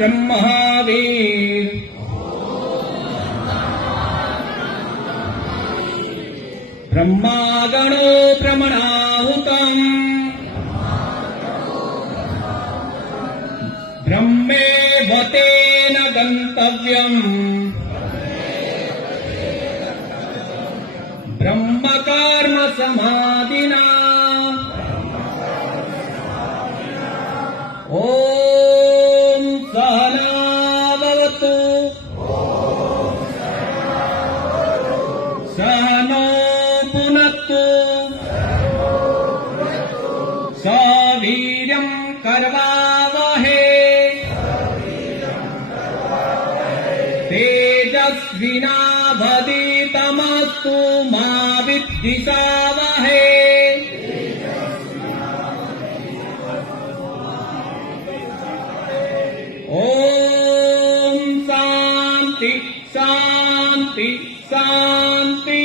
ब्रह्मवीर ब्रह्मागणो ब्रह्मणाहुतम् ब्रह्मेव तेन गन्तव्यम् ब्रह्मकर्म समाधिना ॐ सहना भवतु सहनो पुनत्तु सवीर्यं करवावहै तेजस्विनावधीतमस्तु मा विद्विषावहै ॐ शान्ति शान्ति शान्ति